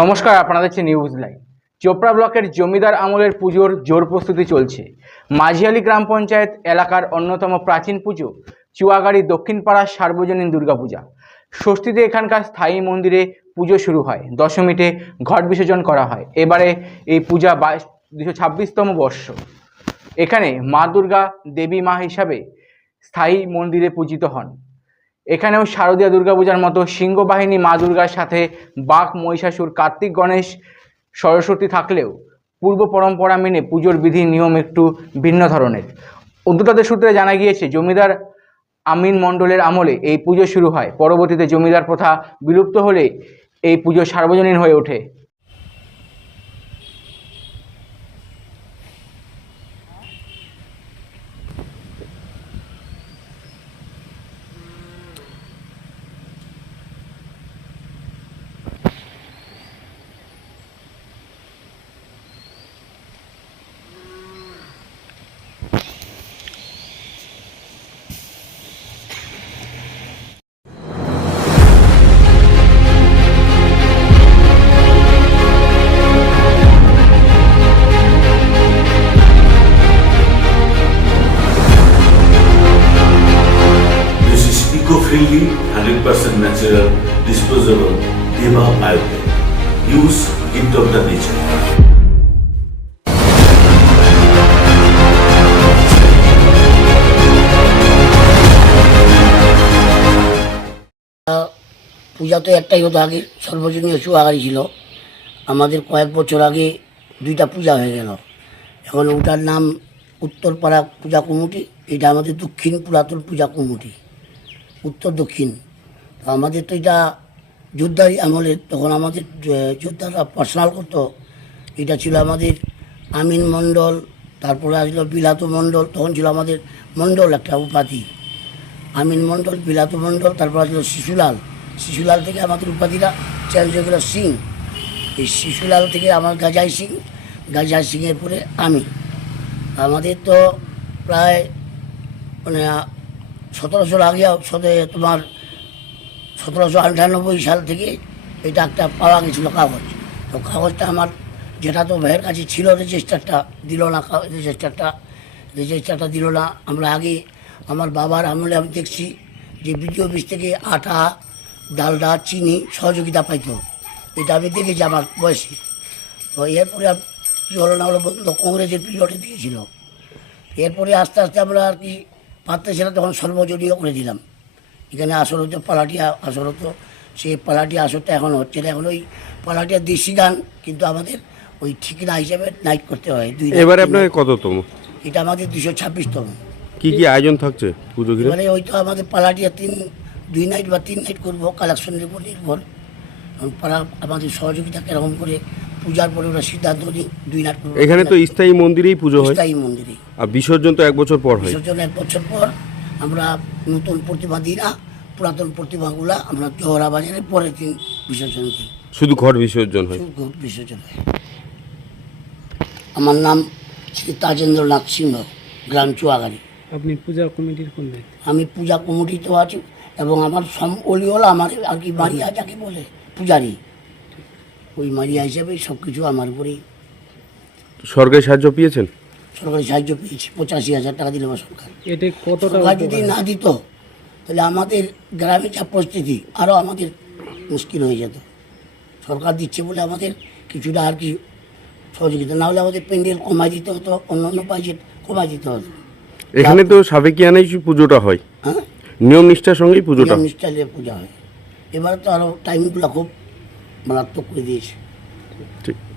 নমস্কার আপনাদের হচ্ছে নিউজ লাইভ চোপড়া ব্লকের জমিদার আমলের পুজোর জোর প্রস্তুতি চলছে। মাঝিয়ালি গ্রাম পঞ্চায়েত এলাকার অন্যতম প্রাচীন পুজো চুয়াগাড়ি দক্ষিণপাড়ার সার্বজনীন দুর্গাপূজা। ষষ্ঠীতে এখানকার স্থায়ী মন্দিরে পুজো শুরু হয়। দশমীতে ঘট বিসর্জন করা হয়। এবারে এই পূজা বাইশ, দুশো ছাব্বিশতম বর্ষ। এখানে মা দুর্গা দেবী মা হিসাবে স্থায়ী মন্দিরে পূজিত হন। এখানেও শারদীয় দুর্গাপূজার মতো সিংহবাহিনী মা দুর্গার সাথে বাঘ, মহিষাসুর, কার্তিক, গণেশ, সরস্বতী থাকলেও পূর্ব পরম্পরা মেনে পুজোর বিধি, নিয়ম একটু ভিন্ন ধরনের। উদ্যোক্তাদের সূত্রে জানা গিয়েছে, জমিদার আমিন মণ্ডলের আমলে এই পুজো শুরু হয়। পরবর্তীতে জমিদার প্রথা বিলুপ্ত হলে এই পুজো সার্বজনীন হয়ে ওঠে। Eco-friendly, 100% natural, disposable Deva Biotech. Use gift of the nature. পূজা তো একটাই হতো আগে সর্বজনীয় চুয়াগাড়ি ছিল আমাদের কয়েক বছর আগে দুইটা পূজা হয়ে গেল এখন ওটার নাম উত্তরপাড়া পূজা কমিটি এটা আমাদের দক্ষিণ পুরাতন পূজা কমিটি উত্তর দক্ষিণ। তো আমাদের তো এটা যোদ্ধারই আমলে তখন আমাদের যোদ্ধারা পার্সোনাল করতো। এটা ছিল আমাদের আমিন মণ্ডল, তারপরে আসলো বিলাত মণ্ডল, তখন ছিল আমাদের মণ্ডল একটা উপাধি। আমিন মণ্ডল, বিলাত মণ্ডল, তারপর আসলো শিশুলাল। শিশুলাল থেকে আমাদের উপাধিটা চেঞ্জ হয়ে গেলো সিং। এই শিশুলাল থেকে আমার গাজাই সিং, গাজাই সিংয়ের পরে আমি। আমাদের তো প্রায় মানে সতেরোশোর আগে তোমার সতেরোশো আটানব্বই সাল থেকে এটা একটা পাওয়া গেছিল কাগজ। তো কাগজটা আমার যেটা তো ভাইয়ের কাছে ছিল, রেজিস্টারটা দিল না রেজিস্টারটা রেজিস্টারটা দিল না। আমরা আগে আমার বাবার আমলে আমি দেখছি যে বিডিও অফিস থেকে আটা, ডালডা, চিনি সহযোগিতা পাইতো। এটা আমি দেখেছি আমার বয়সে। তো এরপরে কী হলো না হলো বন্ধ কংগ্রেসের পিরিয়ডে দিয়েছিল। এরপরে আস্তে আস্তে আমরা আর কি পারতেছি না তখন সর্বজনীয় করে দিলাম। এখানে আসর হচ্ছে পালাটিয়া আসর হতো সেই পালাটিয়া আসরটা এখন হচ্ছে না এখন ওই পালাটিয়া দেশি গান কিন্তু আমাদের ওই ঠিকানা হিসাবে নাইট করতে হয় দুই এবারে আপনার। কততম? এটা আমাদের দুশো ছাব্বিশতম কি কি আয়োজন থাকছে পুজো এবারে ওই তো আমাদের পালাটিয়া তিন দুই নাইট বা তিন নাইট করব কালেকশনের উপর নির্ভর। পাড়া আমাদের সহযোগিতা কেরকম করে পূজার পরে ওরা সিদ্ধান্ত নিই দুই করব এখানে তো স্থায়ী মন্দিরেই পুজো হয়। স্থায়ী মন্দিরে। আর বিসর্জন তো এক বছর পর হয়। বিসর্জন এক বছর পর আমরা নতুন প্রতিমা দিই না পুরাতন প্রতিমাগুলা আমরা জহরা বাজারে পরের দিন বিসর্জন দিই। শুধু ঘট বিসর্জন হয়। শুধু বিসর্জন হয়। আমার নাম শ্রী তাজেন্দ্রনাথ সিংহ গ্রাম চুয়াগাড়ি। আপনি পূজা কমিটির কোন আমি পূজা কমিটিতেও আছি এবং আমার সম অলিওলা আমার আর কি মারিয়া যাকে বলে পূজারি। ওই মারিয়া হিসেবে সব কিছু আমার উপরেই। সরকারি সাহায্য পেয়েছেন? সরকারি সাহায্য পেয়েছি পঁচাশি হাজার টাকা দিল আমার সরকার। এটা কতটা সরকার যদি না দিত তাহলে আমাদের গ্রামে যা পরিস্থিতি আরও আমাদের মুশকিল হয়ে যেত। সরকার দিচ্ছে বলে আমাদের কিছুটা আর কি সহযোগিতা না হলে আমাদের প্যান্ডেল কমাই দিতে হতো অন্য অন্য বাজেট কমাই দিতে হতো। এখানে তো সাবেকিয়ানাই পুজোটা হয়। হ্যাঁ? নিয়ম নিষ্ঠার সঙ্গেই পুজোটা হয়। স্টাইলে পূজা হয়। এবার তো আরও টাইমগুলো খুব Malato Kudish. Sim.